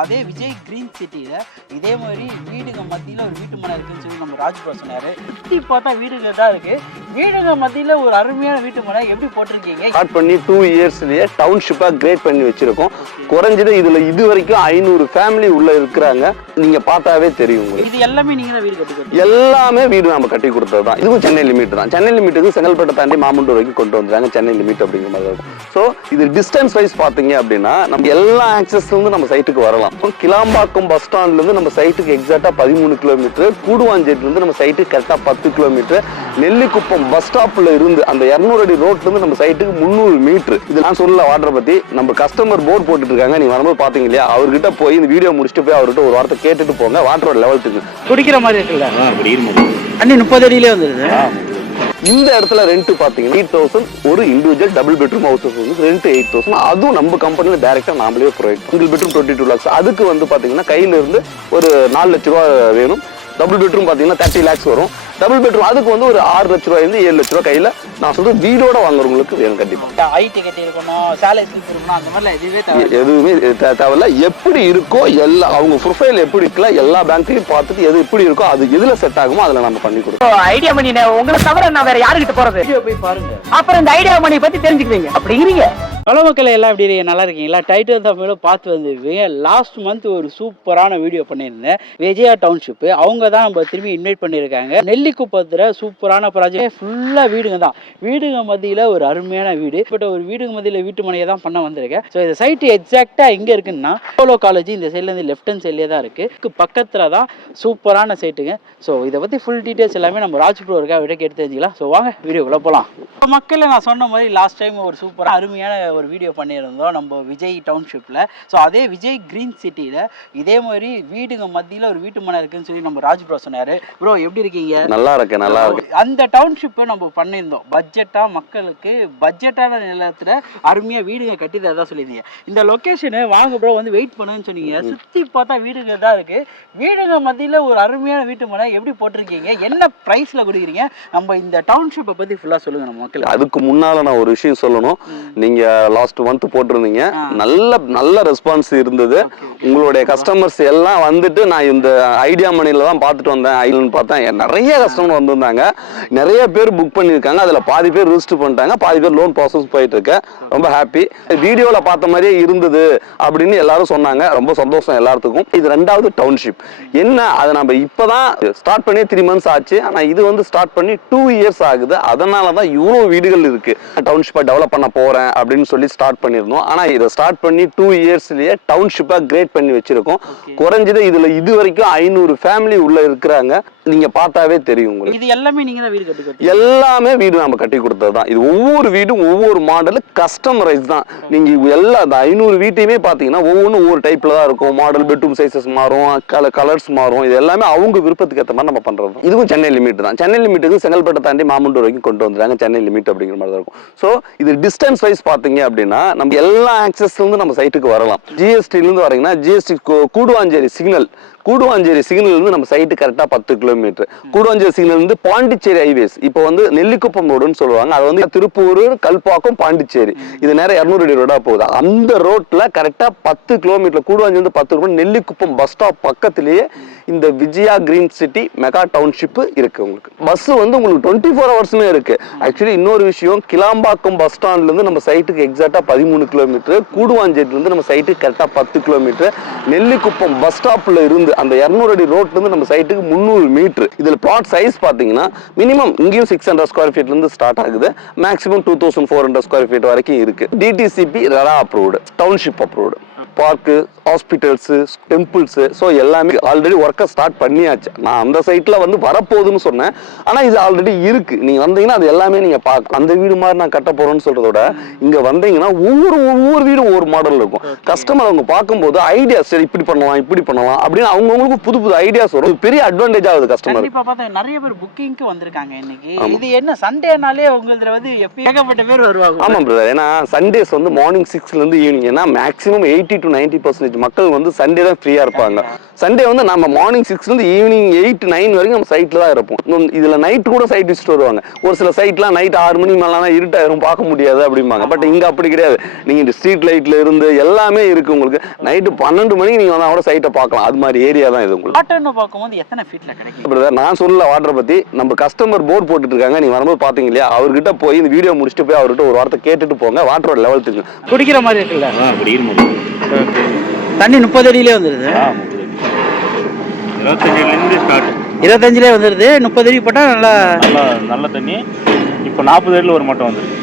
அதே விஜய் கிரீன் சிட்டியில் இதே மாதிரி வீடுங்க மத்தியில் ஒரு வீட்டு மனை இருக்குன்னு சொல்லி நம்ம ராஜ் ப்ரோ சொன்னார். சுற்றி பார்த்தா வீடுங்க தான் இருக்குது. வீடுங்க மத்தியில் ஒரு அருமையான வீட்டு மனை எப்படி போட்டிருக்கீங்க? ஸ்டார்ட் பண்ணி 2 இயர்ஸ்லயே டவுன்ஷிப்பாக கிரேட் பண்ணி வச்சிருக்கோம். குறைஞ்சது இதுல இது வரைக்கும் 500 ஃபேமிலி உள்ள இருக்கிறாங்க. நீங்க பார்த்தாவே தெரியும். இது எல்லாமே நீங்க தான் வீடு கட்டி எல்லாமே வீடு நம்ம கட்டி கொடுத்தது தான். இதுவும் சென்னை லிமிட் தான். சென்னை லிமிட்டுக்கு செங்கல்பட்டை தாண்டி மாமண்டூர் வரைக்கும் கொண்டு வந்துறாங்க. சென்னை லிமிட் அப்படிங்கிற மாதிரி இருக்கும். ஸோ இது டிஸ்டன்ஸ் வைஸ் பார்த்தீங்க அப்படின்னா நம்ம எல்லா ஆக்சஸ்ல இருந்து நம்ம சைட்டுக்கு வரலாம். கிளாம்பாக்கம் பஸ் ஸ்டாண்ட்ல இருந்து நம்ம சைட்டுக்கு எக்ஸாக்டா 13 கிலோமீட்டர், கூடுவாஞ்சேரியில இருந்து நம்ம சைட்டுக்கு கரெக்டா 10 கிலோமீட்டர், நெல்லிக்குப்பம் பஸ் ஸ்டாப்ல இருந்து அந்த 200 அடி ரோட்ல இருந்து நம்ம சைட்டுக்கு 300 மீட்டர். இது நான் சொல்லல வாட்டரை பத்தி. நம்ம கஸ்டமர் போர்டு போட்டுட்டு இருக்காங்க. நீங்க வரும்போது பாத்தீங்க இல்லையா, அவர்கிட்ட போய் இந்த வீடியோ முடிச்சுட்டு போய் அவர்கிட்ட ஒரு வார்த்தை கேட்டுட்டு போங்க. வாட்டரோட லெவல் தெரியும். குடிக்கிற மாதிரி இருக்குல்ல, அண்ணி 30 அடியிலே வந்துருது. இந்த இடத்துல ரெண்ட் பாத்தீங்கன்னா 8,000 ஒரு இண்டிவிஜுவல் டபுள் பெட்ரூம் ஹவுசஸ் வந்து ரெண்ட் 8,000. அதுவும் நம்ம கம்பெனில டைரக்டா நாமளே ப்ரொவைட். Single bedroom 22 lakhs. அதுக்கு வந்து பாத்தீங்கன்னா கையில இருந்து ஒரு 4 லட்ச ரூபா வேணும். டபுள் பெட்ரூம் பாத்தீங்கன்னா 30 lakhs வரும். டபுள் பெட்ரூம் அதுக்கு வந்து ஒரு 6 லட்ச ரூபாயிலிருந்து 7 லட்ச ரூபா கையில நான் சொல்றது வீடோட வாங்குறவங்களுக்கு வேணும். கண்டிப்பா ஐடி கட்டி இருக்கணும், சேலரி ஸ்லிப் இருக்கணும், அந்த மாதிரி எதுவுமே தேவையில்ல. எப்படி இருக்கோ எல்லா அவங்க ப்ரொஃபைல் எப்படி இருக்கல எல்லா பேங்க்கையும் பார்த்துட்டு எது எப்படி இருக்கோ அது எதுல செட் ஆகுமோ அதுல நம்ம பண்ணி கொடுப்போம். ஐடியா மணி உங்களை தவிர நான் வேற யாருக்கிட்ட போறது? வீடியோ போய் பாருங்க, அப்புறம் இந்த ஐடியா மணி பத்தி தெரிஞ்சுக்குவீங்க. அப்படிங்கிறீங்க. ஹலோ மக்கள், எல்லாம் எப்படி இருக்கீங்க? நல்லா இருக்கீங்களா? டைட்டில் தமிழும் பார்த்து வந்துருவீங்க. லாஸ்ட் மந்த் ஒரு சூப்பரான வீடியோ பண்ணியிருந்தேன். விஜயா டவுன்ஷிப் அவங்க தான் நம்ம திரும்பி இன்வைட் பண்ணியிருக்காங்க. நெல்லிக்குப்பத்தில் சூப்பரான ப்ராஜெக்ட், ஃபுல்லாக வீடுங்க தான். வீடுங்க மத்தியில் ஒரு அருமையான வீடு. பட் ஒரு வீடுங்க மத்தியில் வீட்டு மனையை தான் பண்ண வந்திருக்கேன். ஸோ இந்த சைட்டு எக்ஸாக்டாக எங்கே இருக்குன்னா அப்போலோ காலேஜ் இந்த சைட்லேருந்து லெஃப்ட் ஹேண்ட் சைட்லேயே தான் இருக்குது. பக்கத்தில் தான் சூப்பரான சைட்டுங்க. ஸோ இதை பற்றி ஃபுல் டீட்டெயில்ஸ் எல்லாமே நம்ம ராஜ் ப்ரோ இருக்கா விட கேட்டு தெரிஞ்சுக்கலாம். ஸோ வாங்க வீடியோக்குள்ளே போகலாம். மக்களை நான் சொன்ன மாதிரி லாஸ்ட் டைம் ஒரு சூப்பராக அருமையான ஒரு வீடியோ பண்ணியிருந்தோம் நம்ம விஜய் டவுன்ஷிப்பில். ஸோ அதே விஜய் கிரீன் சிட்டியில் இதே மாதிரி வீடுங்க மத்தியில் ஒரு வீட்டு மனை இருக்குன்னு சொல்லி நம்ம ராஜ் ப்ரோ சொன்னார். ப்ரோ எப்படி இருக்கீங்க? நல்லா இருக்கு, நல்லா இருக்கு. அந்த டவுன்ஷிப்பை நம்ம பண்ணியிருந்தோம். பட்ஜெட்டாக மக்களுக்கு பட்ஜெட்டான நிலத்தில் அருமையாக வீடுங்க கட்டி தான் சொல்லியிருந்தீங்க. இந்த லொக்கேஷனு வாங்க ப்ரோ வந்து வெயிட் பண்ணுன்னு சொன்னீங்க. சுற்றி பார்த்தா வீடுங்க தான் இருக்குது. வீடுங்க மத்தியில் ஒரு அருமையான வீட்டு மனை எப்படி போட்டிருக்கீங்க, என்ன ப்ரைஸில் கொடுக்குறீங்க, நம்ம இந்த டவுன்ஷிப்பை பற்றி ஃபுல்லாக சொல்லுங்கள் நம்ம மக்கள். அதுக்கு முன்னால் நான் ஒரு விஷயம் சொல்லணும். நீங்கள் லாஸ்ட் மந்த் போட்டிருந்தீங்க, நல்ல ரெஸ்பான்ஸ் இருந்தது. உங்களுடைய கஸ்டமர்ஸ் எல்லாம் வந்துட்டு நான் இந்த ஐடியா மணில தான் பார்த்துட்டு வந்தேன். ஐலன்னு பார்த்தேன், நிறைய கஸ்டமர் வந்திருந்தாங்க. நிறைய பேர் புக் பண்ணியிருக்காங்க. அதில் பாதி பேர் ரிஜிஸ்டர் பண்ணிட்டாங்க, பாதி பேர் லோன் ப்ராசஸ் போயிட்டு இருக்கு. ரொம்ப ஹாப்பி. வீடியோவில் பார்த்த மாதிரியே இருந்தது அப்படின்னு எல்லாரும் சொன்னாங்க. ரொம்ப சந்தோஷம் எல்லாத்துக்கும். இது 2வது டவுன்ஷிப். என்ன அதை நம்ம இப்போதான் ஸ்டார்ட் பண்ணி 3 months ஆச்சு. ஆனால் இது வந்து ஸ்டார்ட் பண்ணி 2 years ஆகுது. அதனால தான் இவ்வளோ வீடுகள் இருக்கு. டவுன்ஷிப்பை டெவலப் பண்ண போறேன் அப்படின்னு சொல்லி ஸ்டார்ட் பண்ணிருந்தோம். ஆனா இதை ஸ்டார்ட் பண்ணி 2 இயர்ஸ்லயே டவுன்ஷிப்பா கிரேட் பண்ணி வச்சிருக்கோம். குறைஞ்சது இதுல இது வரைக்கும் 500 ஃபேமிலி உள்ள இருக்கிறாங்க. நீங்க பார்த்தாவே தெரியும் உங்களுக்கு. இது எல்லாமே நீங்க தான் வீடு கட்டி எல்லாமே வீடு நம்ம கட்டி கொடுத்தது தான். இது ஒவ்வொரு வீடும் ஒவ்வொரு மாடல் கஸ்டமரைஸ் தான். நீங்க எல்லா 500 வீட்டையுமே பாத்தீங்கன்னா ஒவ்வொன்றும் ஒவ்வொரு டைப்ல தான் இருக்கும். மாடல், பெட்ரூம் சைசஸ் மாறும், கலர்ஸ் மாறும். இது எல்லாமே அவங்க விருப்பத்துக்கு ஏற்ற மாதிரி நம்ம பண்றது. இதுவும் சென்னை லிமிட் தான். சென்னை லிமிட்டுக்கு செங்கல்பட்டை தாண்டி மாமண்டூர் வரைக்கும் கொண்டு வந்துறாங்க. சென்னை லிமிட் அப்படிங்கிற மாதிரி தான் இருக்கும். ஸோ இது டிஸ்டன்ஸ் வைஸ் பாத்தீங்க அப்படின்னா நம்ம எல்லா ஆக்சஸ்ல இருந்து நம்ம சைட்டுக்கு வரலாம். ஜிஎஸ்டில இருந்து வரீங்கன்னா GST Guduvanchery signal, Guduvanchery signal இருந்து நம்ம சைட்டு கரெக்டா 10 கிலோமீட்டர். கூடுவாஞ்சேரி சிக்னல் இருந்து பாண்டிச்சேரி ஹைவேஸ், இப்போ வந்து நெல்லிக்குப்பம் ரோடுன்னு சொல்லுவாங்க. அது வந்து திருப்பூர், கல்பாக்கம், பாண்டிச்சேரி. இது நேரம் 200 அடி ரோடா போகுது. அந்த ரோட்ல கரெக்டா 10 கிலோமீட்டர், கூடுவாஞ்சேரி இருந்து 10 கிலோமீட்டர், நெல்லிக்குப்பம் பஸ் ஸ்டாப் பக்கத்திலேயே இந்த Vijaya green city mega township இருக்கு. உங்களுக்கு பஸ் வந்து உங்களுக்கு 24 ஹவர்ஸ்மே இருக்கு. ஆக்சுவலி இன்னொரு விஷயம், கிளாம்பாக்கம் பஸ் ஸ்டாண்ட்ல இருந்து நம்ம சைட்டுக்கு எக்ஸாக்டா 13 கிலோமீட்டர், கூடுவாஞ்சேரியில இருந்து நம்ம சைட்டுக்கு கரெக்டா 10 கிலோமீட்டர், நெல்லிக்குப்பம் பஸ் ஸ்டாப்ல இருந்து அந்த 200 அடி ரோட்ல இருந்து நம்ம சைட்டுக்கு 300 மீட்டர். இதுல பிளாட் சைஸ் பாத்தீங்கன்னா மினிமம் இங்கேயும் 600 ஸ்கொயர் ஃபீட்ல இருந்து ஸ்டார்ட் ஆகுது. மேக்ஸிமம் 2400 ஸ்கொயர் ஃபீட் வரைக்கும் இருக்கு. DTCP RERA approved, township approved. Park, hospitals, temples, so எல்லாமே ஆல்ரெடி ஒர்க்கை ஸ்டார்ட் பண்ணியாச்சு. நான் அந்த சைட்ல வந்து வரப்போகுதுன்னு சொன்னேன். ஆனா இது ஆல்ரெடி இருக்கு. நீங்க வந்தீங்கன்னா அது எல்லாமே நீங்க பார்க்கலாம். அந்த வீடு மாதிரி நான் கட்ட போறேன்னு சொல்றதோட இங்க வந்தீங்கன்னா ஒவ்வொரு வீடும் ஒவ்வொரு மாடல் இருக்கும். கஸ்டமர் அவங்க பார்க்கும்போது ஐடியா, சரி இப்படி பண்ணலாம் இப்படி பண்ணலாம் அப்படின்னு அவங்களுக்கு புது ஐடியாஸ் வரும். பெரிய அட்வான்டேஜ் ஆகுது கஸ்டமர். நிறைய பேர் புக்கிங்க்கு வந்திருக்காங்க இன்னைக்கு. இது என்ன சண்டேனாலே உங்களுக்கு வந்து ஏகப்பட்ட பேர் வருவாங்க. ஆமா பிரதர், ஏன்னா சண்டேஸ் வந்து மார்னிங் 6ல இருந்து ஈவினிங், ஏன்னா மேக்ஸிமம் 80 to 90% மக்கள் வந்து சண்டே தான் ஃப்ரீயா இருப்பாங்க. சண்டே வந்து நம்ம மார்னிங் 6 இருந்து ஈவினிங் 8 9 வரைக்கும் நம்ம சைட்ல தான் இருப்போம். இதுல நைட் கூட சைட் விசிட் வருவாங்க. ஒரு சில சைட்லாம் நைட் 6 மணி மேலாம் இருட்டாயிரும் பார்க்க முடியாது அப்படிம்பாங்க. பட் இங்க அப்படி கிடையாது. நீங்க இந்த ஸ்ட்ரீட் லைட்ல இருந்து எல்லாமே இருக்கு உங்களுக்கு. நைட்டு 12 மணிக்கு நீங்க வந்தா கூட சைட்டை பார்க்கலாம். அது மாதிரி ஏரியா தான் இது உங்களுக்கு. வாட்டர்னு பார்க்கும்போது எத்தனை ஃபீட்ல கிடைக்கும் பிரதர்? நான் சொல்லல வாட்டர் பத்தி. நம்ம கஸ்டமர் போர்ட் போட்டுட்டு இருக்காங்க, நீங்க வரும்போது பாத்தீங்க இல்லையா, அவர்கிட்ட போய் இந்த வீடியோ முடிச்சுட்டு போய் அவர்கிட்ட ஒரு வார்த்தை கேட்டுட்டு போங்க. வாட்டரோட லெவல் தெரியும். குடிக்கிற மாதிரி இருக்குல்ல? குடிக்கிற மாதிரி தண்ணி 30 அடியிலே வந்துருது. 25 ஸ்டார்ட். 25லே வந்துருது. 30 அடி போட்டா நல்லா நல்ல தண்ணி. இப்போ 40 அடியில் ஒரு மட்டும் வந்துருக்கு.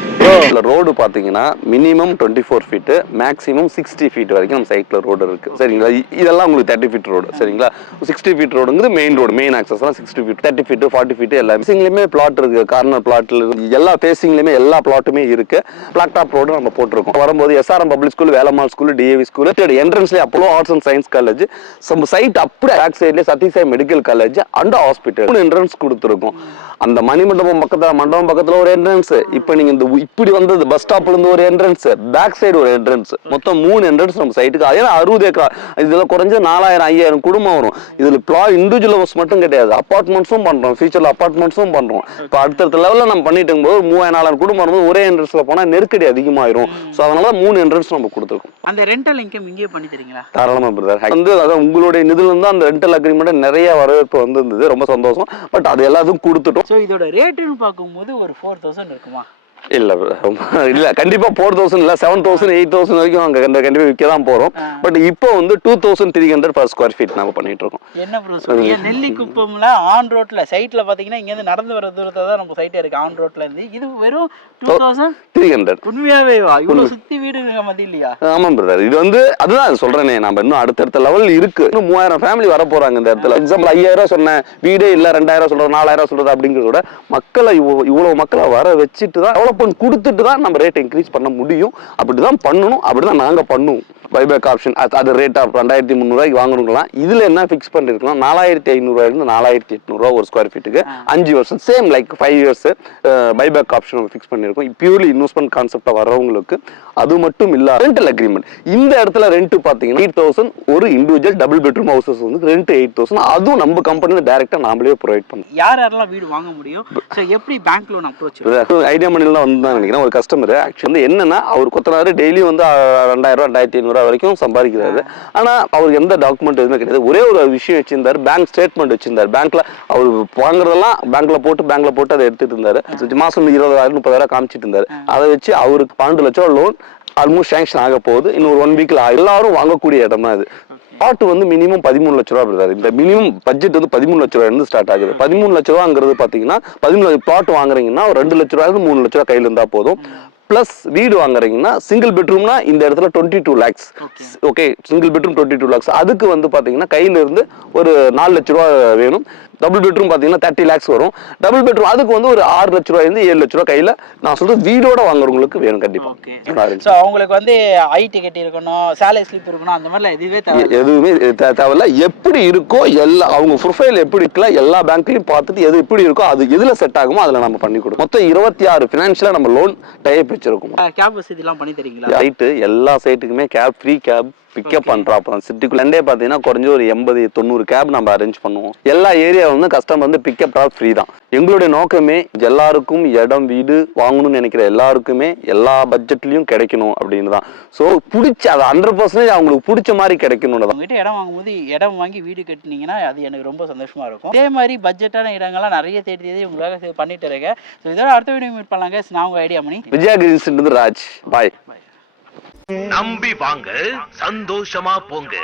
ரோடு பாத்தீங்கன்னா மினிமம் 24 ஃபீட், மேக்ஸிமம் 60 ஃபீட் வரைக்கும் நம்ம சைட்ல ரோடு இருக்கு. சரிங்களா? இதெல்லாம் உங்களுக்கு 30 ஃபீட் ரோடு. சரிங்களா? 60 ஃபீட் ரோடுங்கிறது மெயின் ரோடு, மெயின் ஆக்சஸ் எல்லாம் 60 ஃபீட், 30 ஃபீட், 40 ஃபீட் எல்லா ஃபேசிங்லயுமே பிளாட் இருக்கு. கார்னர் பிளாட்ல எல்லா ஃபேசிங்லயுமே எல்லா பிளாட்டுமே இருக்கு. பிளாக் டாப் ரோடு நம்ம போட்டிருக்கோம். வரும்போது SRM public school, Velammal school, DAV school, என்ட்ரன்ஸ்ல Apollo arts and science college, நம்ம சைட் அப்படியே பேக் சைட்ல Sathyasai medical college and hospital entrance கொடுத்துருக்கோம். அந்த மணிமண்டபம் பக்கத்துல ஒரு என்ட்ரன்ஸ், இப்போ நீங்க இந்த இப்படி வந்தது பஸ் ஸ்டாப்ல இருந்து ஒரு என்ட்ரன்ஸ், பேக் சைடு ஒரு என்ட்ரன்ஸ், மொத்தம் 3 என்ட்ரன்ஸ் நம்ம சைட்டுக்கு. அதே 60 ஏக்கர், இதுல குறைஞ்ச 4000 5000 குடும்பம் வரும். இதுல இண்டிவிஜுவல் ஹவுஸ் மட்டும் கிடையாது, அபார்ட்மெண்ட்ஸும் பண்றோம், ஃபியூச்சர்ல அபார்ட்மெண்ட்ஸும் பண்றோம். இப்போ அடுத்த லெவல்ல நம்ம பண்ணிட்டு இருக்கும்போது 3000 4000 குடும்பம் வரும்போது ஒரே என்ட்ரன்ஸ்ல போனா நெருக்கடி அதிகமாயிரும். ஸோ அதனால 3 என்ட்ரன்ஸ் நம்ம கொடுத்துருக்கோம். அந்த ரெண்டல் இன்கம் இங்கே பண்ணி தரீங்களா? தாராளமா பிரதர். வந்து அதான் உங்களுடைய நிதியில இருந்து அந்த ரெண்டல் அக்ரிமெண்ட் நிறைய வரவேற்பு வந்திருந்தது, ரொம்ப சந்தோஷம். பட் அது எல்லாத்துக்கும் கொடுத்துட்டோம். ஸோ இதோட ரேட்டுன்னு பார்க்கும்போது ஒரு 4000 இருக்குமா? இல்ல கண்டிப்பா 4000 இல்ல 7000 8000 வரைக்கும் அங்க கண்டிப்பா விற்க தான் போறோம். பட் இப்போ வந்து 2300 per square feet நாம பண்ணிட்டு இருக்கோம். என்ன ப்ரோ சொல்றீங்க? நெல்லிக்குப்பம்ல ஆன் ரோட்ல சைட்ல பாத்தீங்கன்னா இங்க இருந்து நடந்து வர தூரத்துல தான் நம்ம சைட்டே இருக்கு. ஆன் ரோட்ல இருந்து இது வெறும் 2300. உண்மையாவே வா? இவ்வளவு சுத்தி வீடு மதி இல்லையா? ஆமா பிரதர். இது வந்து அதுதான் சொல்றேனே, நம்ம இன்னும் அடுத்த லெவல் இருக்கு. இன்னும் 3000 ஃபேமிலி வர போறாங்க இந்த இடத்துல. எக்ஸாம்பிள் 5000 சொன்னேன், வீடே இல்ல 2000 சொல்றது 4000 சொல்றது அப்படிங்கறத விட மக்களை இவ்வளவு மக்களை வர வச்சுட்டு தான் கொடுத்துட்டு தான் நம்ம ரேட் இன்க்ரீஸ் பண்ண முடியும். அப்படிதான் பண்ணணும், அப்படிதான் நாங்க பண்ணுவோம். பைபேக் ஆப்ஷன் அது ரேட் ஆஃப் 2300 வாங்கணுங்களாம். இதுல என்ன ஃபிக்ஸ் பண்ணிருக்கோம், 4500 இருந்து 4800 ஒரு ஸ்கொயர் ஃபீட்டுக்கு 5 வருஷம், same like 5 years buyback option fix பண்ணிருக்கோம். பியூர்லி இன்வெஸ்ட்மெண்ட் கான்செப்டா வரவங்களுக்கு. அது மட்டும் இல்ல, ரெண்டல் அக்ரிமெண்ட். இந்த இடத்துல ரெண்ட் பாத்தீங்கன்னா 8000 ஒரு இண்டிவிஜுவல் டபுள் பெட்ரூம் ஹவுசஸ் வந்து ரெண்ட் 8000. அதுவும் நம்ம கம்பெனில டைரக்டா நாமளே ப்ரொவைட் பண்ணுவோம். யாரெல்லாம் வீடு வாங்க முடியும்? சோ எப்படி பேங்க் லோன் அப்ரோச்? ஐடியா மணில வந்து தான் நினைக்கிறேன். ஒரு கஸ்டமர் ஆக்சுவலி என்னன்னா, அவர் கொத்தனாரு டெய்லி வந்து 2000 2500 வரைக்கும் சம்பாதிக்கிறாரு. ஆனா அவருக்கு எந்த டாக்குமெண்ட் எதுவுமே கிடையாது. ஒரே ஒரு விஷயம் வச்சிருந்தாரு, பேங்க் ஸ்டேட்மெண்ட் வச்சிருந்தாரு. பேங்க்ல அவர் வாங்குறதெல்லாம் பேங்க்ல போட்டு அதை எடுத்துட்டு இருந்தாரு. மாசம் 20000 30,000 காமிச்சிட்டு இருந்தாரு. அதை வச்சு அவருக்கு 12 லட்சம் லோன் ஆல்மோஸ்ட் சாங்ஷன் ஆக போகுது. இன்னொரு 1 வீக்ல எல்லாரும் வாங்கக்கூடிய இடம் தான் இது. பிளாட் வந்து மினிமம் 13 லட்ச ரூபா வருது. இந்த மினிமம் பட்ஜெட் வந்து 13 லட்ச ரூபாய் இருந்து ஸ்டார்ட் ஆகுது. 13 லட்ச ரூபாங்கிறது பாத்தீங்கன்னா 13 பிளாட் வாங்குறீங்கன்னா ஒரு 2 லட்ச ரூபாய் 3 லட்ச ரூபாய் கையில இருந்தா போதும். பிளஸ் வீடு வாங்குறீங்கன்னா சிங்கிள் பெட்ரூம்னா இந்த இடத்துல 22 lakhs. Okay, single bedroom 22 lakhs. அதுக்கு வந்து பாத்தீங்கன்னா கையில இருந்து ஒரு 4 லட்ச ரூபாய் வேணும். டபுள் பெட்ரூம் பாத்தீங்கன்னா 30 lakhs வரும். டபுள் பெட்ரூம் அதுக்கு வந்து ஒரு 6 லட்ச ரூபாய் இருந்து 7 லட்ச ரூபாய் கையில நான் சொல்றது வீடோட வாங்குறவங்களுக்கு வேணும் கண்டிப்பா. சோ அவங்களுக்கு வந்து ஐ டிக்கெட் இருக்கணும், சேலரி ஸ்லிப் இருக்கணும், அந்த மாதிரி எதுவுமே தேவையில்ல. எப்படி இருக்கோ எல்லா அவங்க ப்ரொஃபைல் எப்படி இருக்கல எல்லா பேங்க்லயும் பார்த்துட்டு எது எப்படி இருக்கோ அது எதுல செட் ஆகுமோ அதுல நம்ம பண்ணி கொடுப்போம். மொத்தம் 26 ஃபினான்ஷியலா நம்ம லோன் டைப் வச்சிருக்கோம். கேப் வசதிலாம் பண்ணி தரீங்களா? ரைட்டு, எல்லா சைட்டுக்குமே கேப், ஃப்ரீ கேப் பிக்கப் பண்றோம். அப்புறம் சிட்டிக்குள்ளே பாத்தீங்கன்னா குறைஞ்ச ஒரு 80-90 கேப் நம்ம அரேஞ்ச் பண்ணுவோம். எல்லா ஏரியா வந்து கஸ்டமர் வந்து பிக்கப் ட்ராப் ஃப்ரீ தான். எங்களுடைய நோக்கமே எல்லாருக்கும் இடம் வீடு வாங்கணும்னு நினைக்கிற எல்லாருக்குமே எல்லா பட்ஜெட்லயும் கிடைக்கணும் அப்படின்னு தான். ஸோ பிடிச்ச அது 100% அவங்களுக்கு பிடிச்ச மாதிரி கிடைக்கணும்னு தான். உங்ககிட்ட இடம் வாங்கும்போது இடம் வாங்கி வீடு கட்டினீங்கன்னா அது எனக்கு ரொம்ப சந்தோஷமா இருக்கும். அதே மாதிரி பட்ஜெட்டான இடங்கள்லாம் நிறைய தேடி உங்களாக பண்ணிட்டு இருக்கேன். ஸோ இதோட அடுத்த வீடியோ மீட் பண்ணலாங்க. நான் உங்க ஐடியா மணி, விஜயா கிரீன்ஸ் ராஜ். பாய். நம்பி வாங்க, சந்தோஷமா போங்க.